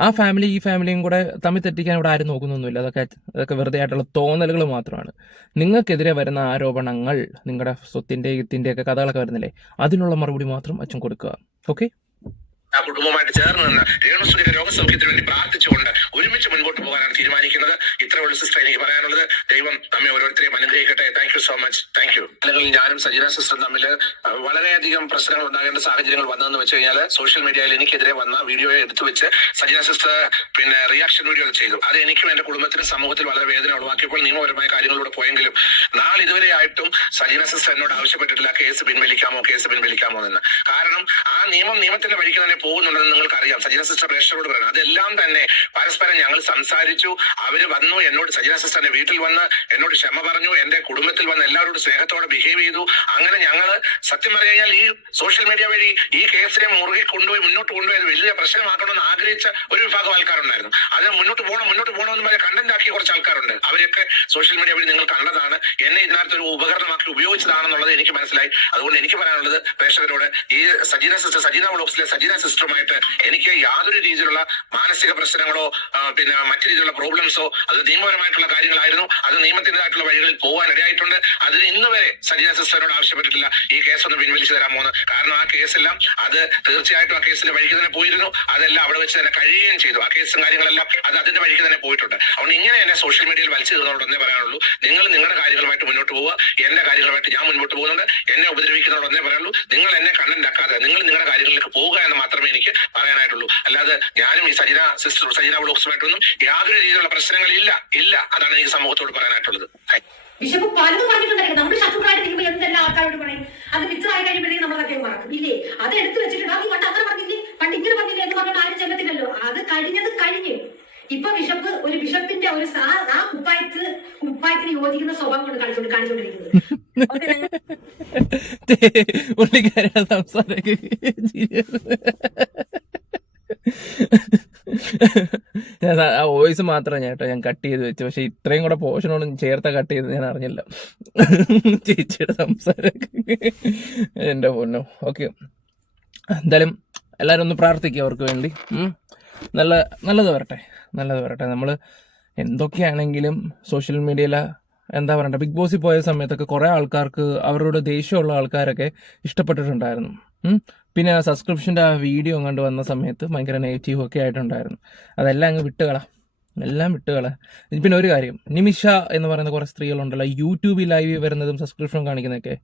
ആ ഫാമിലി ഈ ഫാമിലിയും കൂടെ തമ്മിൽ തെറ്റിക്കാൻ ഇവിടെ ആരും നോക്കുന്നൊന്നുമില്ല. അതൊക്കെ വെറുതെ ആയിട്ടുള്ള തോന്നലുകൾ മാത്രമാണ്. നിങ്ങൾക്കെതിരെ വരുന്ന ആരോപണങ്ങൾ, നിങ്ങളുടെ സ്വത്തിൻ്റെ ഒക്കെ കഥകളൊക്കെ വരുന്നില്ലേ, അതിനുള്ള മറുപടി മാത്രം അച്ഛൻ കൊടുക്കുക. ഓക്കെ, ആ കുടുംബമായിട്ട് ചേർന്ന് നിന്ന് രേണുസുധിയുടെ രോഗസൗഖ്യത്തിന് വേണ്ടി പ്രാർത്ഥിച്ചുകൊണ്ട് ഒരുമിച്ച് മുൻപോട്ട് പോകാനാണ് തീരുമാനിക്കുന്നത്. ഇത്രേ ഉള്ളൂ സിസ്റ്റർ എനിക്ക് പറയാനുള്ളത്. ദൈവം നമ്മെ ഓരോരുത്തരെയും അനുഗ്രഹിക്കട്ടെ. Thank you so much. Thank you. അല്ലെങ്കിൽ ഞാനും സജീന സിസ്റ്ററും തമ്മിൽ വളരെയധികം പ്രശ്നങ്ങൾ ഉണ്ടാകേണ്ട സാഹചര്യങ്ങൾ വന്നതെന്ന് വെച്ച് കഴിഞ്ഞാൽ, സോഷ്യൽ മീഡിയയിൽ എനിക്കെതിരെ വന്ന വീഡിയോയെ എടുത്തു വെച്ച് സജീന സിസ്റ്റർ പിന്നെ റിയാക്ഷൻ വീഡിയോ ചെയ്തു. അത് എനിക്കും എന്റെ കുടുംബത്തിനും സമൂഹത്തിൽ വളരെ വേദന ഉളവാക്കിയപ്പോൾ നിയമപരമായ കാര്യങ്ങളിലൂടെ പോയെങ്കിലും നാളിതുവരെ ആയിട്ടും സജീന സിസ്റ്റർ എന്നോട് ആവശ്യപ്പെട്ടിട്ടില്ല കേസ് പിൻവലിക്കാമോ എന്ന്. കാരണം ആ നിയമത്തിന്റെ വഴിക്ക് തന്നെ പോകുന്നുണ്ടെന്ന് നിങ്ങൾക്ക് അറിയാം. സജീന സിസ്റ്റർ പ്രേക്ഷകരോട് പറയണം. അതെല്ലാം തന്നെ പരസ്പരം ഞങ്ങൾ സംസാരിച്ചു. അവര് വന്നു, എന്നോട് സജീന സിസ്റ്ററിന്റെ വീട്ടിൽ വന്ന് എന്നോട് ക്ഷമ പറഞ്ഞു, എന്റെ കുടുംബത്തിൽ വന്ന് എല്ലാവരോടും സ്നേഹത്തോടെ ബിഹേവ് ചെയ്തു. അങ്ങനെ ഞങ്ങള് സത്യം പറഞ്ഞു കഴിഞ്ഞാൽ ഈ സോഷ്യൽ മീഡിയ വഴി ഈ കേസിനെ മുറുകെ മുന്നോട്ട് കൊണ്ടുപോയത് വലിയ പ്രശ്നമാക്കണമെന്ന് ആഗ്രഹിച്ച ഒരു വിഭാഗം ആൾക്കാരുണ്ടായിരുന്നു. അത് മുന്നോട്ട് പോകണമെന്ന് പറഞ്ഞ കണ്ടന്റ് ആക്കിയ കുറച്ച് ആൾക്കാരുണ്ട്. അവരൊക്കെ സോഷ്യൽ മീഡിയ വഴി നിങ്ങൾ കണ്ടതാണ്. എന്നെ ഇതിനകത്ത് ഒരു ഉപകരണമാക്കി ഉപയോഗിച്ചതാണെന്നുള്ളത് എനിക്ക് മനസ്സിലായി. അതുകൊണ്ട് എനിക്ക് പറയാനുള്ളത് പ്രേക്ഷകരോട്, ഈ സജീന വ്ളോഗ്സിലെ സജീന സിസ്റ്ററുമായിട്ട് എനിക്ക് യാതൊരു രീതിയിലുള്ള മാനസിക പ്രശ്നങ്ങളോ പിന്നെ മറ്റു രീതിയിലുള്ള പ്രോബ്ലംസോ, അത് നിയമപരമായിട്ടുള്ള കാര്യങ്ങളായിരുന്നു. അത് നിയമത്തിൻ്റെതായിട്ടുള്ള വഴികളിൽ പോകാൻ ഇടയായിട്ടുണ്ട്. അതിന് ഇന്ന് വരെ സജീന സിസ്റ്ററിനോട് ആവശ്യപ്പെട്ടിട്ടില്ല ഈ കേസ് ഒന്ന് പിൻവലിച്ചു തരാമോന്ന്. കാരണം ആ കേസെല്ലാം അത് തീർച്ചയായിട്ടും ആ കേസിന്റെ വഴിക്ക് തന്നെ പോയിരുന്നു. അതെല്ലാം അവിടെ വെച്ച് തന്നെ കഴിയുകയും ചെയ്തു. ആ കേസും കാര്യങ്ങളെല്ലാം അത് അതിന്റെ വഴിക്ക് തന്നെ പോയിട്ടുണ്ട്. അതുകൊണ്ട് ഇങ്ങനെ എന്നെ സോഷ്യൽ മീഡിയയിൽ വലിച്ചു തീർന്നതോടൊന്നേ പറയാനുള്ളൂ, നിങ്ങൾ നിങ്ങളുടെ കാര്യങ്ങളുമായിട്ട് മുന്നോട്ട് പോവുക. എന്റെ കാര്യങ്ങളുമായിട്ട് ഞാൻ മുൻപോട്ട് പോകുന്നുണ്ട്. എന്നെ ഉപദ്രവിക്കുന്നതോടൊന്നേ പറയാനുള്ളൂ, നിങ്ങൾ എന്നെ കണ്ടന്റ് ആക്കാതെ നിങ്ങൾ നിങ്ങളുടെ കാര്യങ്ങളിലേക്ക് പോവുക എന്ന് മാത്രമേ എനിക്ക് പറയാനായിട്ടുള്ളൂ. അല്ലാതെ ഞാനും ഈ സജീന വ്ളോഗ്സുമായിട്ടൊന്നും യാതൊരു രീതിയിലുള്ള പ്രശ്നങ്ങളില്ല. അതാണ് എനിക്ക് സമൂഹത്തോട് പറയാനായിട്ടുള്ളത്. ബിഷപ്പ് പലതും പറഞ്ഞിട്ടുണ്ടായിരുന്നു. നമ്മൾ ശത്രുക്കളായിട്ട് നിൽക്കുമ്പോൾ എന്തെല്ലാം ആൾക്കാരോട് പറയും. അത് മിത്രമായി കഴിയുമ്പോഴേക്കും നമ്മൾ അദ്ദേഹം മറക്കും ഇല്ലേ? അത് എടുത്തു വെച്ചിട്ടുണ്ട്. നീ പണ്ട് അങ്ങനെ പറഞ്ഞില്ലേ, പണ്ട് ഇങ്ങനെ പറഞ്ഞില്ലേ എന്ന് പറഞ്ഞാൽ ആരും ചെല്ലത്തില്ലല്ലോ. അത് കഴിഞ്ഞു. ഇപ്പൊ ബിഷപ്പ് ഒരു ബിഷപ്പിന്റെ ഒരു ആ കുപ്പായത്തിന് യോജിക്കുന്ന സ്വഭാവം കൊണ്ട് കാണിച്ചുകൊണ്ടിരിക്കുന്നത്. പുള്ളിക്കാരുടെ സംസാരമൊക്കെ ഞാൻ ആ വോയിസ് മാത്രം ഞാൻ കട്ട് ചെയ്ത് വെച്ചു. പക്ഷെ ഇത്രയും കൂടെ പോർഷനോട് ചേർത്ത കട്ട് ചെയ്ത് ഞാൻ അറിഞ്ഞില്ല. ചേച്ചിയുടെ സംസാരമൊക്കെ എൻ്റെ പൊന്നോ. ഓക്കെ, എന്തായാലും എല്ലാവരും ഒന്ന് പ്രാർത്ഥിക്കുക അവർക്ക് വേണ്ടി. നല്ലത് വരട്ടെ. നമ്മൾ എന്തൊക്കെയാണെങ്കിലും സോഷ്യൽ മീഡിയയിലെ എന്താ പറയണ്ട, ബിഗ് ബോസിൽ പോയ സമയത്തൊക്കെ കുറേ ആൾക്കാർക്ക് അവരോട് ദേഷ്യമുള്ള ആൾക്കാരൊക്കെ ഇഷ്ടപ്പെട്ടിട്ടുണ്ടായിരുന്നു. പിന്നെ ആ സബ്സ്ക്രിപ്ഷൻ്റെ ആ വീഡിയോ കണ്ട് വന്ന സമയത്ത് ഭയങ്കര നെഗറ്റീവ് ഒക്കെ ആയിട്ടുണ്ടായിരുന്നു. അതെല്ലാം അങ്ങ് വിട്ടുകള. പിന്നെ ഒരു കാര്യം, നിമിഷ എന്ന് പറയുന്ന കുറേ സ്ത്രീകളുണ്ടല്ലോ യൂട്യൂബിൽ ലൈവ് വരുന്നതും സബ്സ്ക്രിപ്ഷൻ കാണിക്കുന്നതൊക്കെ,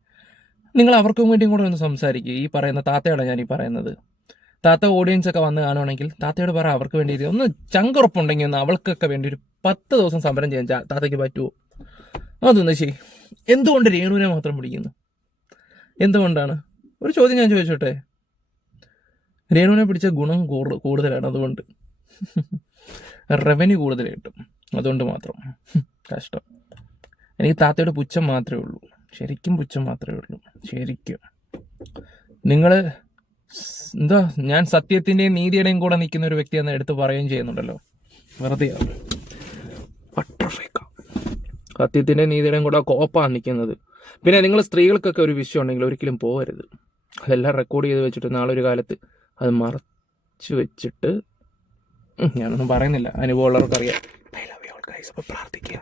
നിങ്ങൾ അവർക്കും വേണ്ടിയും കൂടെ ഒന്ന് സംസാരിക്കുക. ഈ പറയുന്ന താത്തയോടെ ഞാൻ ഈ പറയുന്നത്, താത്ത ഓഡിയൻസ് ഒക്കെ വന്ന് കാണുവാണെങ്കിൽ താത്തയോട് പറ അവർക്ക് വേണ്ടി ഒന്ന് ചങ്കുറപ്പുണ്ടെങ്കിൽ ഒന്ന് അവൾക്കൊക്കെ വേണ്ടി ഒരു 10 ദിവസം സമരം ചെയ്യാൻ താത്തയ്ക്ക് പറ്റുമോ? അതൊന്ന് ശരി. എന്തുകൊണ്ട് രേണുവിനെ മാത്രം പിടിക്കുന്നു? എന്തുകൊണ്ടാണ്? ഒരു ചോദ്യം ഞാൻ ചോദിച്ചോട്ടെ. രേണുവിനെ പിടിച്ച ഗുണം കൂടുതലാണ്, അതുകൊണ്ട് റവന്യൂ കൂടുതൽ കിട്ടും, അതുകൊണ്ട് മാത്രം. കഷ്ടം. എനിക്ക് താത്തയുടെ പുച്ഛം മാത്രമേ ഉള്ളൂ, ശരിക്കും പുച്ഛം മാത്രമേ ഉള്ളൂ. ശരിക്കും നിങ്ങൾ എന്താ, ഞാൻ സത്യത്തിൻ്റെയും നീതിയുടെയും കൂടെ നിൽക്കുന്ന ഒരു വ്യക്തിയെന്ന് എടുത്ത് പറയുകയും ചെയ്യുന്നുണ്ടല്ലോ, വെറുതെയാണ്. സത്യത്തിൻ്റെയും നീതിയുടെയും കൂടെ കോപ്പാണ് നിൽക്കുന്നത്. പിന്നെ നിങ്ങൾ സ്ത്രീകൾക്കൊക്കെ ഒരു വിഷയം ഉണ്ടെങ്കിൽ ഒരിക്കലും പോകരുത്. അതെല്ലാം റെക്കോർഡ് ചെയ്ത് വെച്ചിട്ട് നാളെ ഒരു കാലത്ത് അത് മറച്ചു വെച്ചിട്ട്, ഞാനൊന്നും പറയുന്നില്ല, അനുഭവമുള്ളവർക്കറിയാം. I love you all guys. അപ്പോൾ പ്രാർത്ഥിക്കുക.